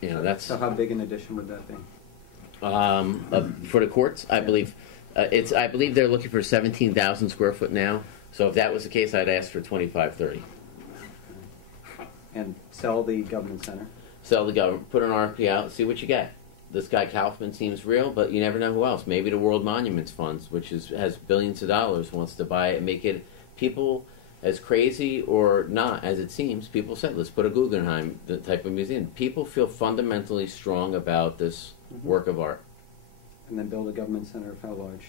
You know, that's So how big an addition would that be? for the courts. I believe I believe they're looking for 17,000 square foot now. So if that was the case, I'd ask for 25-30. And sell the government center? Sell the government, put an RFP out, see what you get. This guy Kaufman seems real, but you never know who else. Maybe the World Monuments Funds, which has billions of dollars, wants to buy it and make it. People, as crazy or not as it seems, people said, let's put a Guggenheim the type of museum. People feel fundamentally strong about this work of art. And then build a government center of how large?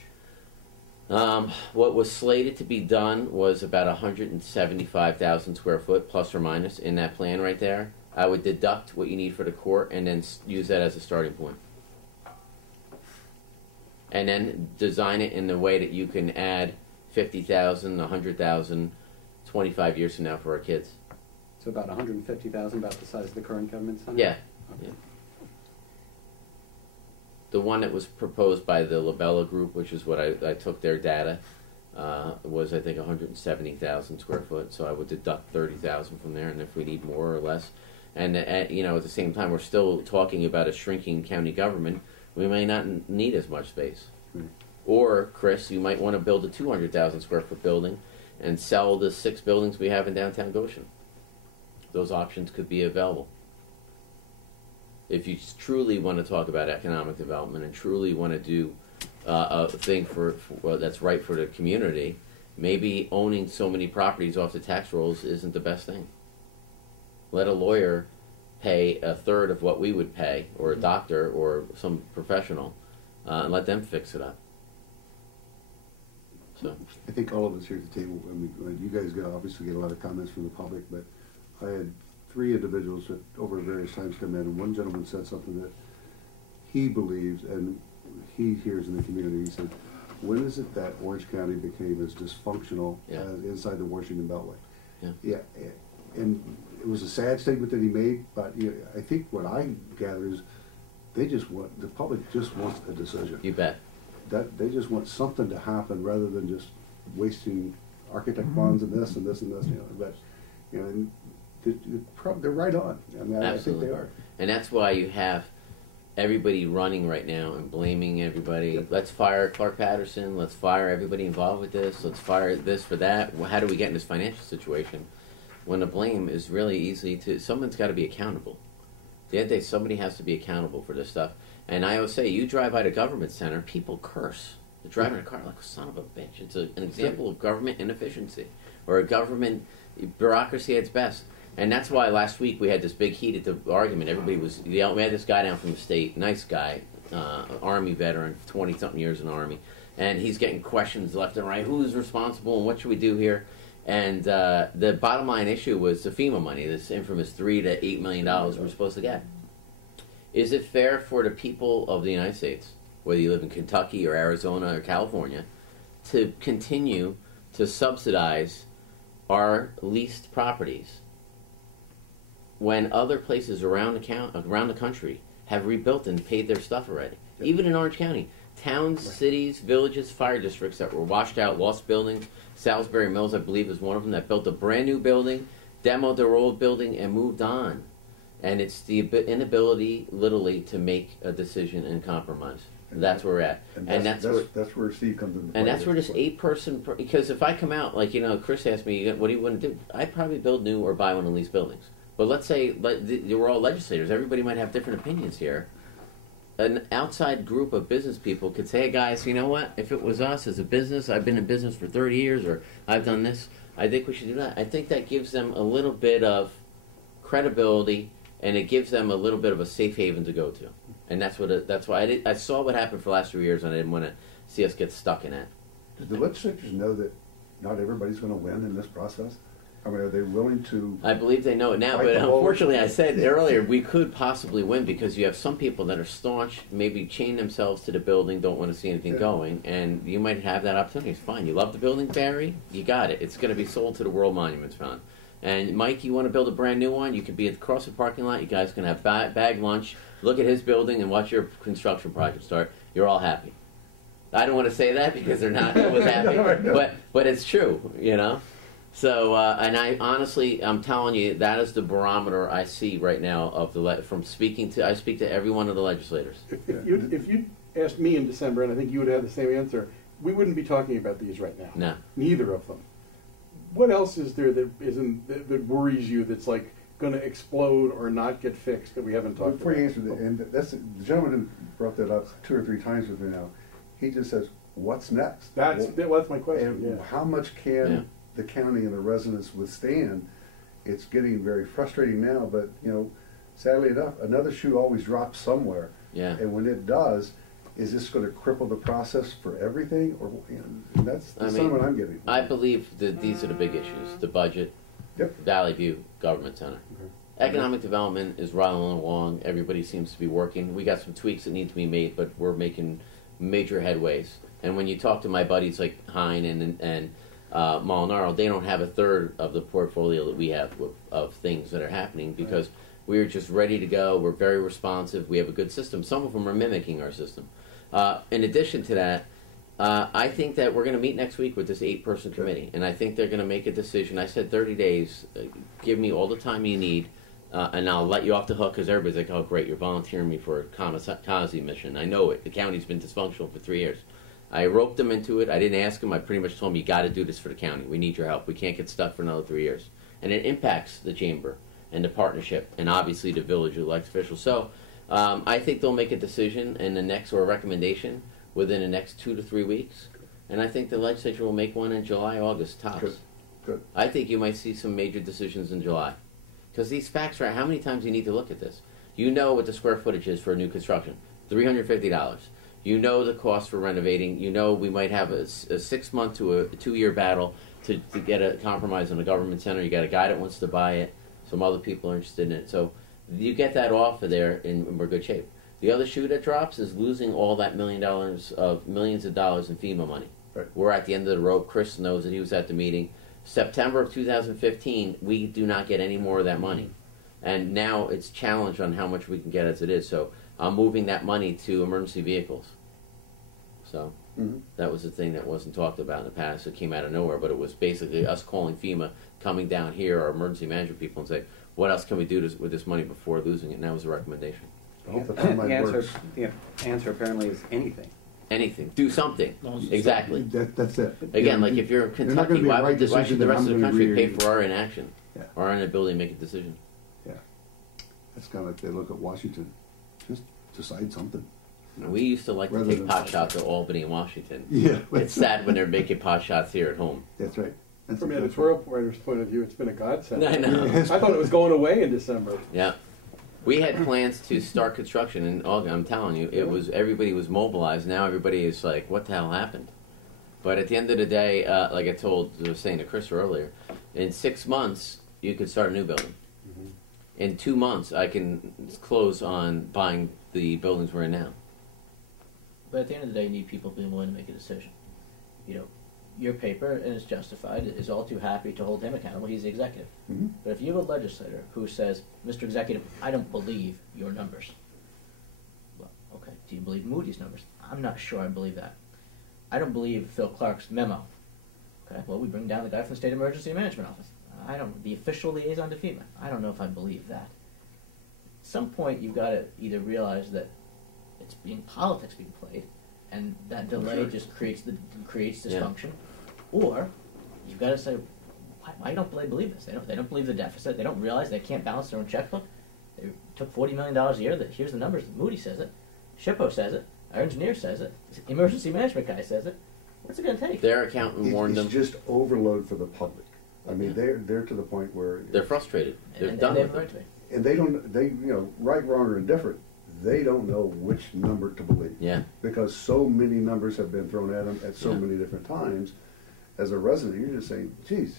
What was slated to be done was about 175,000 square foot, plus or minus, in that plan right there. I would deduct what you need for the court and then use that as a starting point. And then design it in the way that you can add 50,000, 100,000, 25 years from now for our kids. So about 150,000, about the size of the current government center? Yeah. Okay. Yeah. The one that was proposed by the Labella Group, which is what I took their data, was I think 170,000 square foot. So I would deduct 30,000 from there, and if we need more or less, and you know, at the same time, we're still talking about a shrinking county government. We may not need as much space. Hmm. Or Chris, you might want to build a 200,000 square foot building and sell the 6 buildings we have in downtown Goshen. Those options could be available. If you truly want to talk about economic development and truly want to do a thing well, that's right for the community, maybe owning so many properties off the tax rolls isn't the best thing. Let a lawyer pay a third of what we would pay, or a doctor, or some professional, and let them fix it up. So I think all of us here at the table, I mean, you guys obviously get a lot of comments from the public, but I had 3 individuals that over various times come in, and one gentleman said something that he believes and he hears in the community. He said, when is it that Orange County became as dysfunctional as inside the Washington Beltway? Yeah. And it was a sad statement that he made, but I think what I gather is they just want, the public just wants a decision. you bet. That they just want something to happen rather than just wasting architect funds and this and this and this, but and they're right on. I mean, I think they are. And that's why you have everybody running right now and blaming everybody. Yep. Let's fire Clark Patterson. Let's fire everybody involved with this. Let's fire this for that. How do we get in this financial situation? When the blame is really easy to, someone's got to be accountable. At the end of the day, somebody has to be accountable for this stuff. And I always say, you drive by the government center, people curse. They're driving a car like a son of a bitch. It's an example of government inefficiency, or a government bureaucracy at its best. And that's why last week we had this big heated argument. Everybody was yelling. We had this guy down from the state, nice guy, Army veteran, 20-something years in the Army. And he's getting questions left and right. Who's responsible and what should we do here? And the bottom line issue was the FEMA money, this infamous $3 to $8 million we're supposed to get. Is it fair for the people of the United States, whether you live in Kentucky or Arizona or California, to continue to subsidize our leased properties when other places around the country have rebuilt and paid their stuff already? Yep. Even in Orange County, towns, cities, villages, fire districts that were washed out, lost buildings. Salisbury Mills, I believe, is one of them, that built a brand new building, demoed their old building, and moved on. And it's the inability, literally, to make a decision and compromise. That's where we're at. And that's where Steve comes into play. And that's where this 8-person, because if I come out, like, Chris asked me, what do you want to do? I'd probably build new or buy one of these buildings. But let's say we're all legislators. Everybody might have different opinions here. An outside group of business people could say, hey, guys, you know what? If it was us as a business, I've been in business for 30 years, or I've done this, I think we should do that. I think that gives them a little bit of credibility, and it gives them a little bit of a safe haven to go to. And that's why I saw what happened for the last 3 years, and I didn't want to see us get stuck in that. Did the legislators know that not everybody's going to win in this process? I mean, are they willing to... I believe they know it now, but unfortunately, I said earlier, we could possibly win because you have some people that are staunch, maybe chain themselves to the building, don't want to see anything going, and you might have that opportunity. It's fine. You love the building, Barry? You got it. It's going to be sold to the World Monuments Fund. And Mike, you want to build a brand new one? You could be across the parking lot. You guys can have bag lunch, look at his building, and watch your construction project start. You're all happy. I don't want to say that because they're not always happy, but it's true, So, and I honestly, I'm telling you, that is the barometer I see right now of from speaking to, I speak to every one of the legislators. If you asked me in December, and I think you would have the same answer, we wouldn't be talking about these right now. No. Neither of them. What else is there that that worries you that's like going to explode or not get fixed that we haven't talked Before about? you answer that, and that's, the gentleman who brought that up 2 or 3 times with me now, he just says, what's next? That's my question. And Yeah. how much can the county and the residents withstand? It's getting very frustrating now, but, you know, sadly enough, another shoe always drops somewhere. Yeah. And when it does, is this going to cripple the process for everything? Or, you know, that's the sentiment I'm getting. I believe that these are the big issues: the budget, Valley View Government Center. Economic development is rolling along. Everybody seems to be working. We got some tweaks that need to be made, but we're making major headways. And when you talk to my buddies like Hine and Molinaro, they don't have a third of the portfolio that we have of things that are happening because we're just ready to go. We're very responsive. We have a good system. Some of them are mimicking our system. In addition to that, I think that we're going to meet next week with this 8-person committee, and I think they're going to make a decision. I said 30 days. Give me all the time you need, and I'll let you off the hook because everybody's like, oh, great, you're volunteering me for a kamikaze mission. I know it. The county's been dysfunctional for 3 years. I roped them into it. I didn't ask them. I pretty much told them, you got to do this for the county. We need your help. We can't get stuck for another 3 years. And it impacts the chamber and the partnership and obviously the village elected officials. So I think they'll make a decision in the next, or a recommendation within the next 2 to 3 weeks. And I think the legislature will make one in July, August, tops. Good. I think you might see some major decisions in July. Because these facts are, how many times do you need to look at this? You know what the square footage is for a new construction, $350. You know the cost for renovating. You know we might have a 6-month to a 2-year battle to get a compromise on the government center. You got a guy that wants to buy it. Some other people are interested in it. So you get that off of there, and we're in good shape. The other shoe that drops is losing all that millions of dollars in FEMA money. Right. We're at the end of the rope. Chris knows it. He was at the meeting. September of 2015, we do not get any more of that money. And now it's challenged on how much we can get as it is. So I'm moving that money to emergency vehicles. So that was the thing that wasn't talked about in the past. It came out of nowhere, but it was basically us calling FEMA, coming down here, our emergency management people, and say, what else can we do with this money before losing it? And that was the recommendation. I hope the timeline works. The answer apparently is anything. Anything. Do something. Exactly. That's it. Again, like if you're in They're not Kentucky, gonna be a why right should decision the that rest I'm of the gonna country agree pay with. for our inaction? Yeah. Our inability to make a decision? Yeah. That's kind of like they look at Washington. Just decide something. We used to like to Rather take than- pot shots at Albany and Washington. Yeah. It's sad when they're making pot shots here at home. That's right. That's From an exactly editorial writer's point of view, it's been a godsend. I know. right. I thought it was going away in December. Yeah. We had plans to start construction in August. I'm telling you, it was, everybody was mobilized. Now everybody is like, what the hell happened? But at the end of the day, like I was saying to Chris earlier, in 6 months, you could start a new building. In 2 months, I can close on buying the buildings we're in now. But at the end of the day, you need people being willing to make a decision. You know, your paper, and it's justified, is all too happy to hold him accountable. He's the executive. But if you have a legislator who says, Mr. Executive, I don't believe your numbers. Well, okay, do you believe Moody's numbers? I'm not sure I believe that. I don't believe Phil Clark's memo. Okay, well, we bring down the guy from the State Emergency Management Office. The official liaison to FEMA. I don't know if I believe that. At some point, you've got to either realize that it's politics being played, and that delay just creates dysfunction, or you've got to say, why don't they believe this? They don't believe the deficit. They don't realize they can't balance their own checkbook. They took $40 million a year. Here's the numbers. Moody says it. SHPO says it. Our engineer says it. The emergency management guy says it. What's it going to take? Their accountant warned them. It's just overload for the public. I mean, they're to the point where They're frustrated. They're and done they with have it. learned to. and they right, wrong, or indifferent, they don't know which number to believe. Yeah. Because so many numbers have been thrown at them at so many different times. As a resident, you're just saying, geez,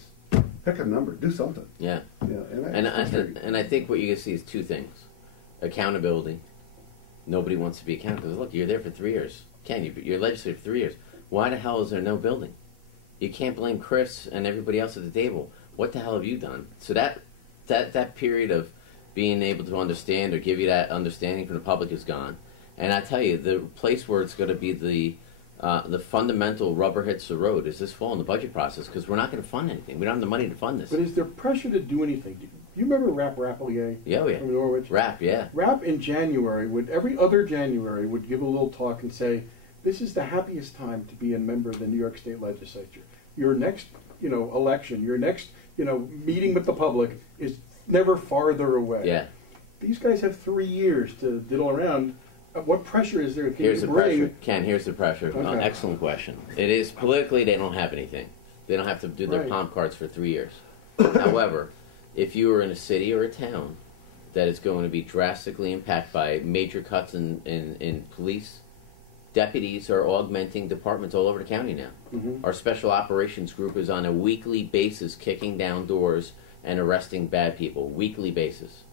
pick a number, do something. Yeah. Yeah, And I think what you can see is 2 things. Accountability. Nobody wants to be accountable. Look, you're there for 3 years. Ken, you're legislator for 3 years. Why the hell is there no building? You can't blame Chris and everybody else at the table. What the hell have you done? So that period of being able to understand or give you that understanding from the public is gone. And I tell you, the place where it's going to be the fundamental rubber hits the road is this fall in the budget process, because we're not going to fund anything. We don't have the money to fund this. But is there pressure to do anything? Do you remember Rap Rapelier Yeah, oh yeah. from Norwich? Rap, yeah. Rap in January every other January would give a little talk and say, "This is the happiest time to be a member of the New York State Legislature. Your next, election, your next, meeting with the public is never farther away." Yeah. These guys have 3 years to diddle around. What pressure is there? Here's the pressure. Ken, here's the pressure. Okay. Excellent question. It is politically, they don't have anything. They don't have to do their Right. pomp cards for 3 years. However, if you are in a city or a town that is going to be drastically impacted by major cuts in police, deputies are augmenting departments all over the county now. Mhm. Our special operations group is on a weekly basis kicking down doors and arresting bad people. Weekly basis.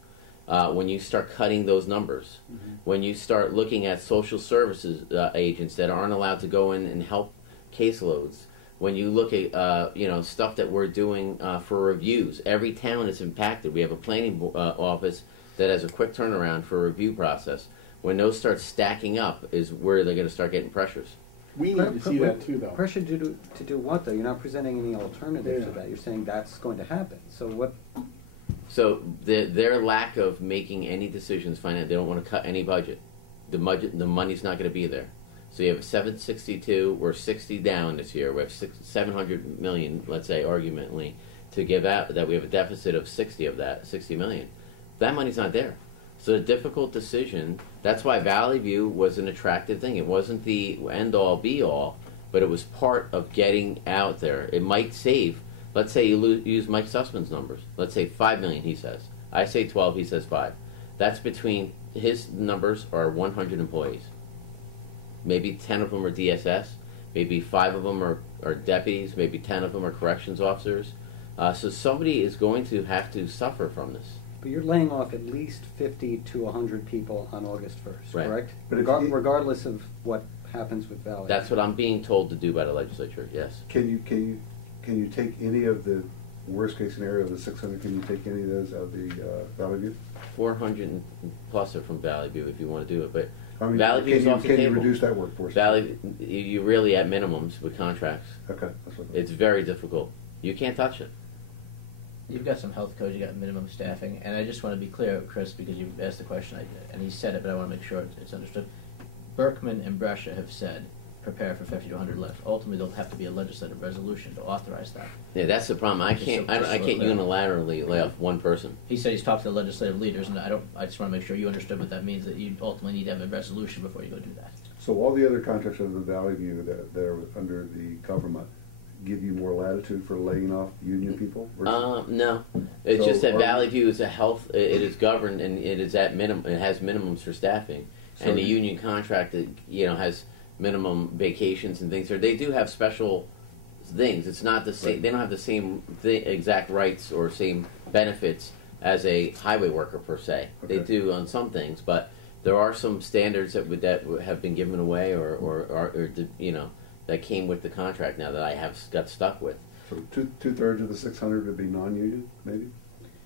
When you start cutting those numbers, when you start looking at social services agents that aren't allowed to go in and help caseloads, when you look at stuff that we're doing for reviews, every town is impacted. We have a planning office that has a quick turnaround for a review process. When those start stacking up is where they're going to start getting pressures. We need to see that too, though. Pressure to do what, though? You're not presenting any alternative to Yeah. that. You're saying that's going to happen. So what? So their lack of making any decisions, they don't want to cut any budget. The money's not going to be there. So you have 762. We're 60 down this year. We have 700 million, let's say, argumentally, to give out. That we have a deficit of 60 of that, 60 million. That money's not there. So a difficult decision. That's why Valley View was an attractive thing. It wasn't the end-all, be-all, but it was part of getting out there. It might save. Let's say you use Mike Sussman's numbers. Let's say 5 million, he says. I say 12, he says 5. That's between, his numbers are 100 employees. Maybe 10 of them are DSS. Maybe 5 of them are deputies. Maybe 10 of them are corrections officers. So somebody is going to have to suffer from this. But you're laying off at least 50 to 100 people on August 1st, Right. correct? But if Regardless of what happens with Valley. That's what I'm being told to do by the legislature, yes. Can you take any of the worst case scenario of the 600? Can you take any of those out of the Valley View? 400 and plus are from Valley View if you want to do it. But I mean, Valley View is off the can you table. reduce that workforce? You're really at minimums with contracts. Okay, that's what. It's very difficult. You can't touch it. You've got some health codes, you've got minimum staffing, and I just want to be clear, Chris, because you've asked the question, and he said it, but I want to make sure it's understood. Berkman and Brescia have said, prepare for 50 to 100 left. Ultimately, there'll have to be a legislative resolution to authorize that. Yeah, that's the problem. I Just can't. so- I just so can't clear. unilaterally lay off one person. He said he's talked to the legislative leaders, and I just want to make sure you understood what that means, that you ultimately need to have a resolution before you go do that. So all the other contracts under the Valley View that are under the government give you more latitude for laying off union people? No, it's So just that are- Valley View is it is governed and it is at minimum. It has minimums for staffing, So and the you- union contract, has minimum vacations and things. Or they do have special things. It's not the same. Right. They don't have the same exact rights or same benefits as a highway worker per se. They Okay. do on some things, but there are some standards that have been given away or that came with the contract now that I have got stuck with. So two-thirds of the 600 would be non-union, maybe?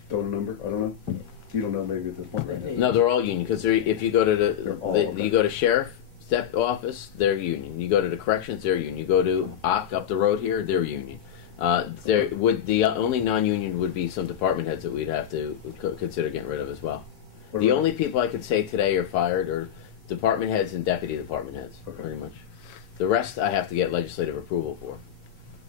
Throw a number, I don't know. You don't know maybe at this point right now. No, they're all union because if you go to They're all, okay. you go to sheriff step office, they're union. You go to the corrections, they're union. You go to OC up the road here, they're union. The only non-union would be some department heads that we'd have to consider getting rid of as well. What The about- only people I could say today are fired are department heads and deputy department heads, Okay. pretty much. The rest I have to get legislative approval for.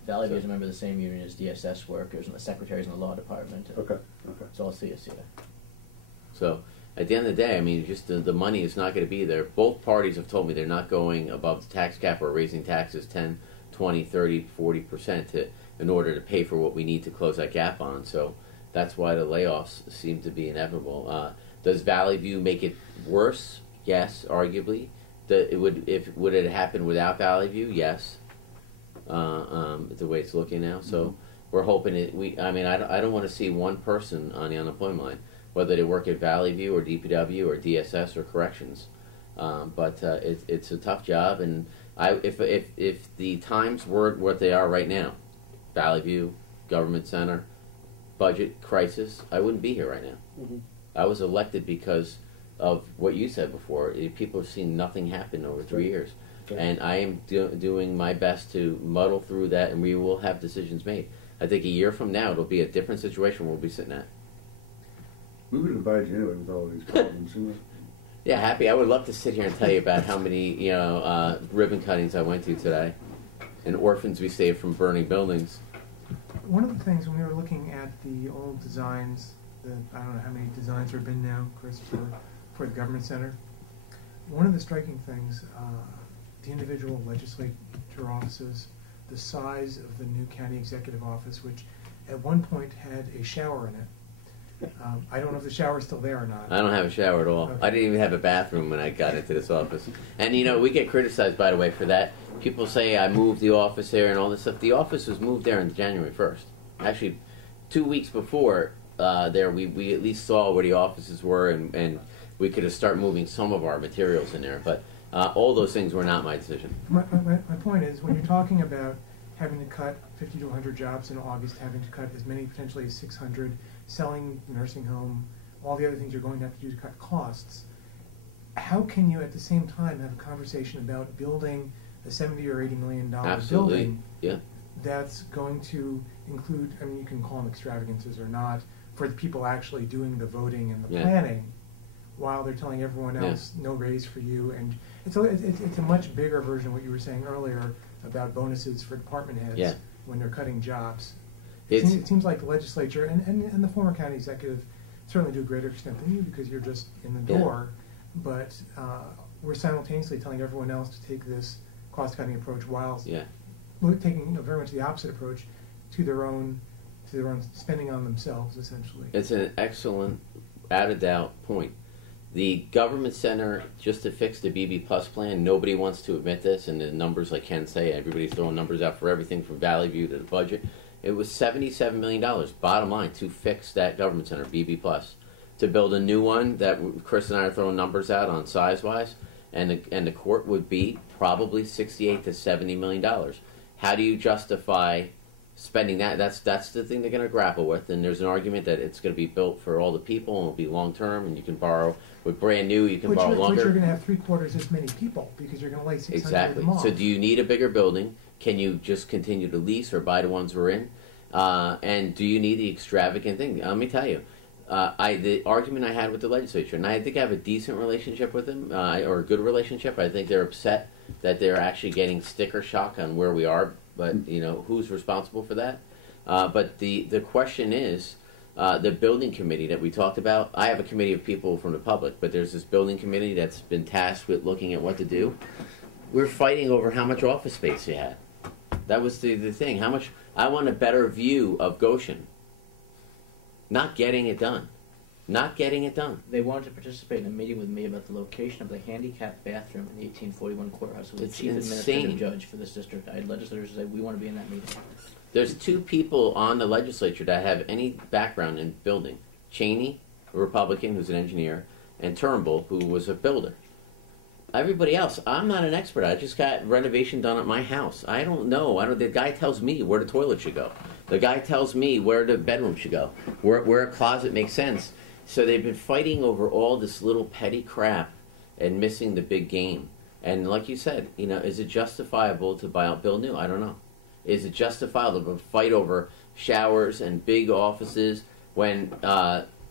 Valley View is a member of the same union as DSS workers and the secretaries in the law department. Okay. It's all CSCA. So at the end of the day, I mean, just the money is not going to be there. Both parties have told me they're not going above the tax cap or raising taxes 10, 20, 30, 40% in order to pay for what we need to close that gap on. So that's why the layoffs seem to be inevitable. Does Valley View make it worse? Yes, arguably. Would it happen without Valley View? Yes. The way it's looking now, so we're hoping it. I don't want to see one person on the unemployment line, whether they work at Valley View or DPW or DSS or corrections. But it's a tough job, and if the times were what they are right now, Valley View, government center, budget crisis, I wouldn't be here right now. Mhm. I was elected because of what you said before. People have seen nothing happen over 3 years. Okay. And I am doing my best to muddle through that, and we will have decisions made. I think a year from now, it'll be a different situation we'll be sitting at. We would invite you anyway with all these problems. Yeah, happy. I would love to sit here and tell you about how many, ribbon cuttings I went to today, and orphans we saved from burning buildings. One of the things when we were looking at the old designs, I don't know how many designs there have been now, Chris, for the government center. One of the striking things, the individual legislature offices, the size of the new county executive office, which at one point had a shower in it. I don't know if the shower's still there or not. I don't have a shower at all. Okay. I didn't even have a bathroom when I got into this office. And we get criticized, by the way, for that. People say I moved the office there and all this stuff. The office was moved there on January 1st. Actually, 2 weeks before we at least saw where the offices were, and we could have started moving some of our materials in there. But all those things were not my decision. My point is, when you're talking about having to cut 50 to 100 jobs in August, having to cut as many potentially as 600, selling nursing home, all the other things you're going to have to do to cut costs, how can you at the same time have a conversation about building a $70 or $80 million Absolutely. building Yeah. that's going to include, I mean, you can call them extravagances or not, for the people actually doing the voting and the Yeah. planning, while they're telling everyone else no raise for you. And it's a much bigger version of what you were saying earlier about bonuses for department heads Yeah. when they're cutting jobs. It's- It seems like the legislature and the former county executive certainly do a greater extent than you because you're just in the Yeah. door, but we're simultaneously telling everyone else to take this cost-cutting approach while Yeah. taking very much the opposite approach to their own spending on themselves, essentially. It's an excellent, out of doubt point. The government center, just to fix the BB Plus plan, nobody wants to admit this, and the numbers, like Ken say, everybody's throwing numbers out for everything from Valley View to the budget. It was $77 million, bottom line, to fix that government center, BB Plus. To build a new one that Chris and I are throwing numbers out on size-wise, and the court would be probably $68 to $70 million. How do you justify spending that? That's the thing they're going to grapple with, and there's an argument that it's going to be built for all the people and it'll be long-term, and you can borrow with brand new, you can borrow longer. But you're going to have 3/4 as many people because you're going to lay 600 Exactly. of them off. So do you need a bigger building? Can you just continue to lease or buy the ones we're in? And do you need the extravagant thing? Let me tell you, the argument I had with the legislature, and I think I have a decent relationship with them, or a good relationship. I think they're upset that they're actually getting sticker shock on where we are, but who's responsible for that? But the question is, the building committee that we talked about, I have a committee of people from the public, but there's this building committee that's been tasked with looking at what to do. We're fighting over how much office space you had. That was the thing. How much? I want a better view of Goshen. Not getting it done. Not getting it done. They wanted to participate in a meeting with me about the location of the handicapped bathroom in the 1841 courthouse. With the It's chief insane. administrative judge for this district. I had legislators say we want to be in that meeting. There's two people on the legislature that have any background in building. Cheney, a Republican who's an engineer, and Turnbull, who was a builder. Everybody else, I'm not an expert. I just got renovation done at my house. I don't know. The guy tells me where the toilet should go. The guy tells me where the bedroom should go, where a closet makes sense. So they've been fighting over all this little petty crap and missing the big game. And like you said, is it justifiable to build new? I don't know. Is it justifiable to fight over showers and big offices when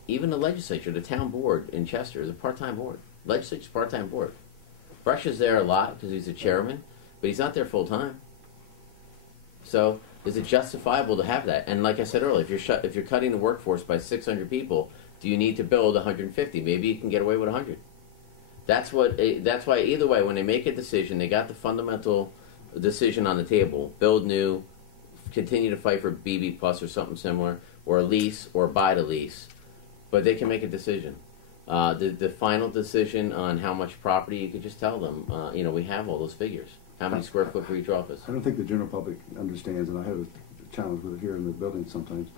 even the legislature, the town board in Chester, is a part-time board. Legislature's part-time board. Brush is there a lot because he's the chairman, but he's not there full-time. So is it justifiable to have that? And like I said earlier, if you're cutting the workforce by 600 people, do you need to build 150? Maybe you can get away with 100. That's why either way, when they make a decision, they got the fundamental decision on the table: build new, continue to fight for BB Plus or something similar, or lease or buy the lease. But they can make a decision. The final decision on how much property, you could just tell them. We have all those figures. How many square foot for each office? I don't think the general public understands, and I have a challenge with it here in the building sometimes,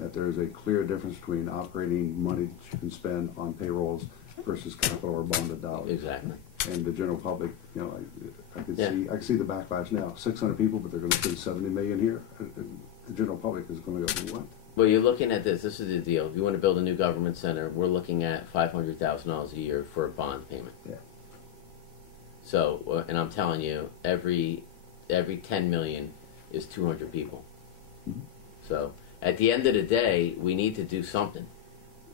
that there is a clear difference between operating money that you can spend on payrolls versus capital or bonded dollars. Exactly. And the general public, I can Yeah. see the backlash now. 600 people, but they're going to spend 70 million here. The general public is going to go, what? Well, you're looking at this. This is the deal. If you want to build a new government center, we're looking at $500,000 a year for a bond payment. Yeah. So, and I'm telling you, every 10 million is 200 people. Mhm. So, at the end of the day, we need to do something.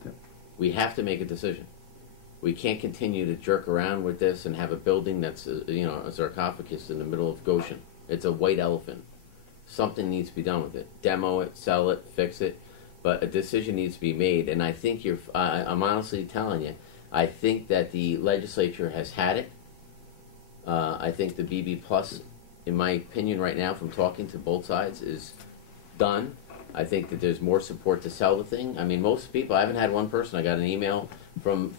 Yep. We have to make a decision. We can't continue to jerk around with this and have a building that's, a sarcophagus in the middle of Goshen. It's a white elephant. Something needs to be done with it. Demo it, sell it, fix it, but a decision needs to be made. And I think I'm honestly telling you, I think that the legislature has had it. I think the BB Plus, in my opinion right now, from talking to both sides, is done. I think that there's more support to sell the thing. I mean, most people, I haven't had one person. I got an email from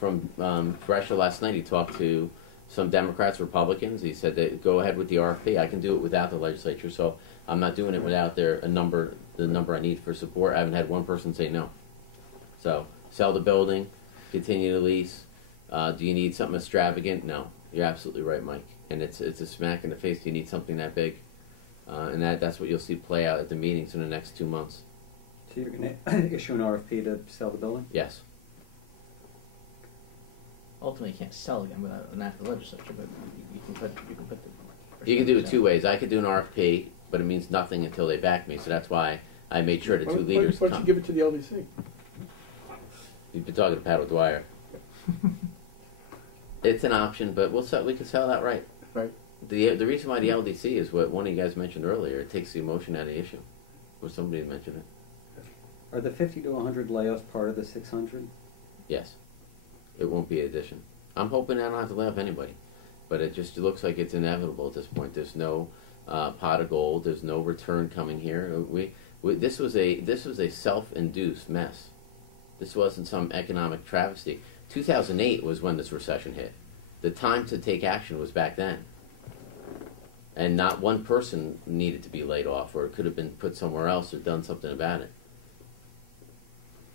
Thresher last night. He talked to some Democrats, Republicans. He said that go ahead with the RFP. I can do it without the legislature, so I'm not doing it without the number I need for support. I haven't had one person say no. So sell the building, continue to lease. Do you need something extravagant? No. You're absolutely right, Mike. And it's a smack in the face. You need something that big, and that's what you'll see play out at the meetings in the next 2 months. So you're going to issue an RFP to sell the building? Yes. Ultimately, you can't sell again without an act of the legislature, but you can put the. You can do it two ways. I could do an RFP, but it means nothing until they back me. So that's why I made sure the two leaders Why don't come. you give it to the LDC? You've been talking to Pat O'Dwyer. It's an option, but we can sell that right. Right. The reason why the LDC is what one of you guys mentioned earlier. It takes the emotion out of the issue. Or somebody mentioned it. Are the 50 to 100 layoffs part of the 600? Yes. It won't be an addition. I'm hoping I don't have to lay off anybody. But it just looks like it's inevitable at this point. There's no pot of gold. There's no return coming here. This was a self-induced mess. This wasn't some economic travesty. 2008 was when this recession hit. The time to take action was back then. And not one person needed to be laid off, or it could have been put somewhere else or done something about it.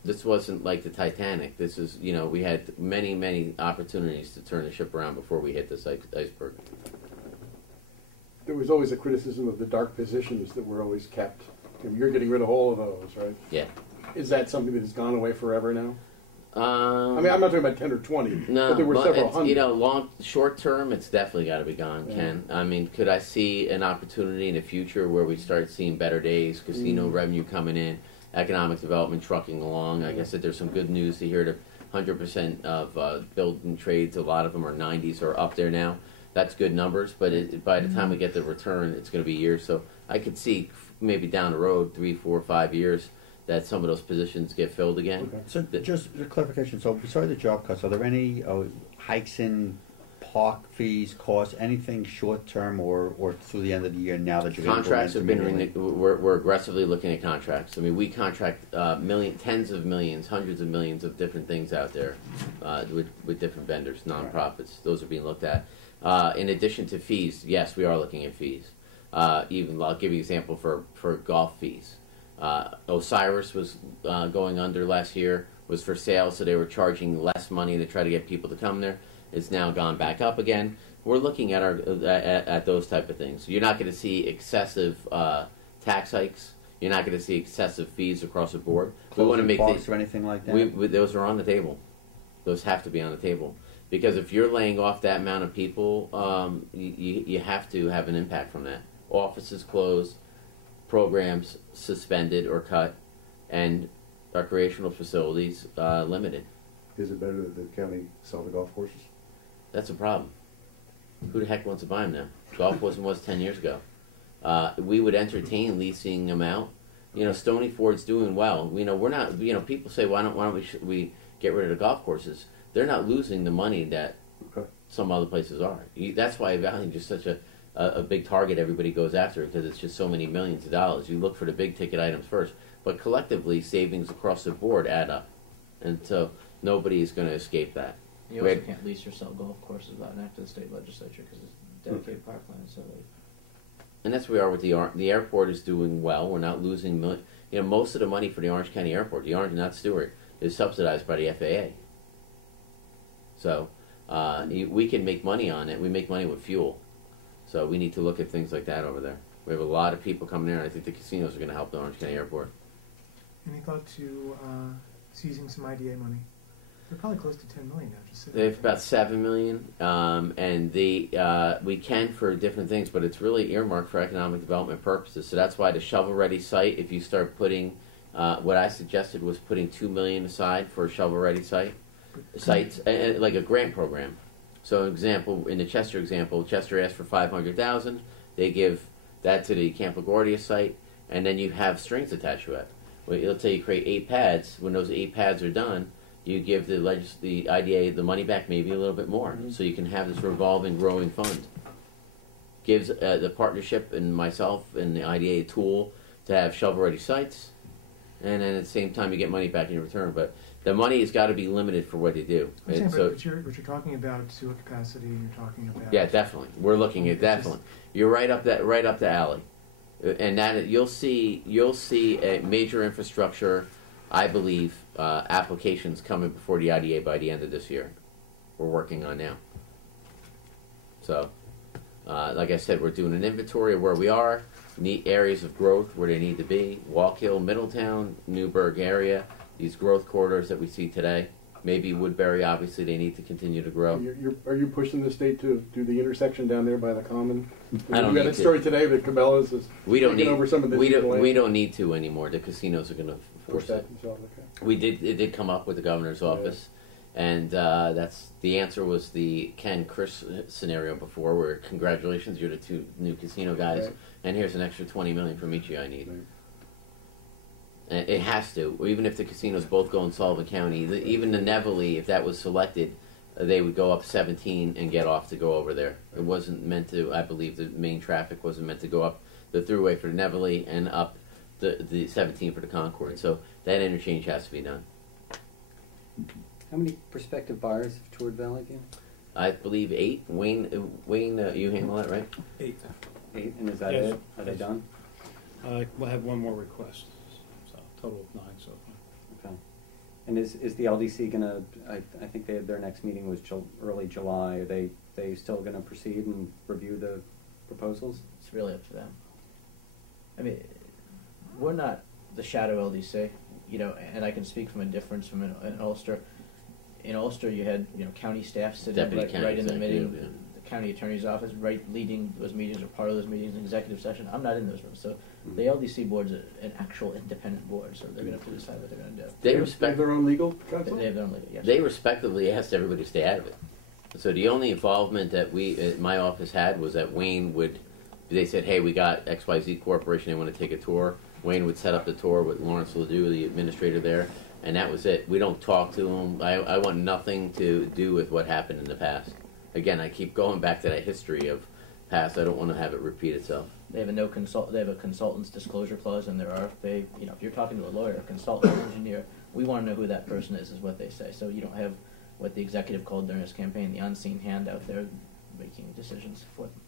This wasn't like the Titanic. This is, we had many, many opportunities to turn the ship around before we hit this iceberg. There was always a criticism of the dark positions that were always kept. You're getting rid of all of those, right? Yeah. Is that something that has gone away forever now? I mean, I'm not talking about 10 or 20, no, but there were several hundred. Short term, it's definitely got to be gone, Ken. I mean, could I see an opportunity in the future where we start seeing better days, casino revenue coming in, economic development trucking along? I guess that there's some good news to hear that 100% of building trades, a lot of them are 90s or up there now. That's good numbers, but by the time we get the return, it's going to be years. So I could see maybe down the road, 3, 4, 5 years, that some of those positions get filled again. Okay. So just a clarification, so besides the job cuts, are there any hikes in park fees, costs, anything short-term or through the end of the year now that you're going to Contracts have been, we're aggressively looking at contracts. I mean, we contract tens of millions, hundreds of millions of different things out there with different vendors, nonprofits. Those are being looked at. In addition to fees, yes, we are looking at fees. Even I'll give you an example for golf fees. Osiris was going under last year, was for sale, so they were charging less money to try to get people to come there. It's now gone back up again. We're looking at at those type of things. You're not going to see excessive tax hikes. You're not going to see excessive fees across the board. We want to make parks or anything like that. Those are on the table. Those have to be on the table, because if you're laying off that amount of people, you have to have an impact from that. Offices closed, programs suspended or cut, and recreational facilities limited. Is it better that the county sell the golf courses? That's a problem. Who the heck wants to buy them now? Golf was 10 years ago. We would entertain leasing them out. Stony Ford's doing well. We're not. People say, why don't we get rid of the golf courses? They're not losing the money that some other places are. That's why Valley is just such a big target everybody goes after, because it's just so many millions of dollars. You look for the big ticket items first, but collectively savings across the board add up, and so nobody is going to escape that. You also can't lease or sell golf courses without an act of the state legislature because it's dedicated power plants. So and that's where we are with the airport is doing well. We're not losing most of the money for the Orange County Airport, the Orange, not Stewart, is subsidized by the FAA. So we can make money on it. We make money with fuel. So we need to look at things like that over there. We have a lot of people coming there, and I think the casinos are going to help the Orange County Airport. Any thought to seizing some IDA money? They're probably close to 10 million now, just sitting They have there. about 7 million, and we can for different things, but it's really earmarked for economic development purposes. So that's why the shovel-ready site, if you start putting, what I suggested was putting 2 million aside for a shovel-ready sites, and like a grant program. So, example, in the Chester example, Chester asked for 500,000. They give that to the Camp LaGuardia site, and then you have strings attached to it. Well, let's say you create 8 pads. When those 8 pads are done, you give the IDA the money back, maybe a little bit more, so you can have this revolving, growing fund. Gives the partnership and myself and the IDA a tool to have shovel-ready sites, and then at the same time you get money back in return. But the money has got to be limited for what they do. I'm saying, So, but what you're talking about sewer capacity, and you're talking about yeah, definitely, we're looking at definitely. You're right up the alley, and that you'll see a major infrastructure, I believe, applications coming before the IDA by the end of this year. We're working on now. So, like I said, we're doing an inventory of where we are, areas of growth where they need to be. Wallkill, Middletown, Newburgh area, these growth corridors that we see today. Maybe Woodbury, obviously, they need to continue to grow. Are you pushing the state to do the intersection down there by the Common? I don't We got need a story today that Cabela's is We don't taking need. over some of the We don't. land. We don't need to anymore. The casinos are going to Push force that it. themselves, okay. It did come up with the governor's office, and that's the answer was the Ken Chris scenario before, where congratulations, you're the 2 new casino guys, Right. and here's an extra 20 million from each of you I need. Right. And it has to, even if the casinos both go in Sullivan County. Even the Neville, if that was selected, they would go up 17 and get off to go over there. It wasn't meant to. I believe the main traffic wasn't meant to go up the throughway for the Neville and up the 17 for the Concord. So that interchange has to be done. How many prospective buyers have toured Valley View? I believe 8. Wayne, you handle that, right? 8. 8, and is that Yes. it? Are they done? We'll have one more request, so total of 9 so far. Okay. And is the LDC gonna, I think their next meeting was early July, are they still gonna proceed and review the proposals? It's really up to them. I mean, we're not the shadow LDC, you know, and I can speak from a difference from in Ulster. In Ulster, you had, you know, county staff sitting Deputy county right in the executive, meeting, yeah. the county attorney's office, right leading those meetings or part of those meetings, in executive session. I'm not in those rooms, so Mm-hmm. the LDC board's an actual independent board, so they're going to have to decide what they're going to do. They have respect. their own legal counsel? They have their own legal, yes. They respectively asked everybody to stay out of it. So the only involvement that my office had was that Wayne would, they said, hey, we got XYZ Corporation, they want to take a tour. Wayne would set up the tour with Lawrence Ledoux, the administrator there, and that was it. We don't talk to them. I want nothing to do with what happened in the past. Again, I keep going back to that history of past. I don't want to have it repeat itself. They have they have a consultant's disclosure clause in their RFP. You know, if you're talking to a lawyer, a consultant, an engineer, we want to know who that person is what they say. So you don't have what the executive called during his campaign, the unseen hand out there making decisions for them.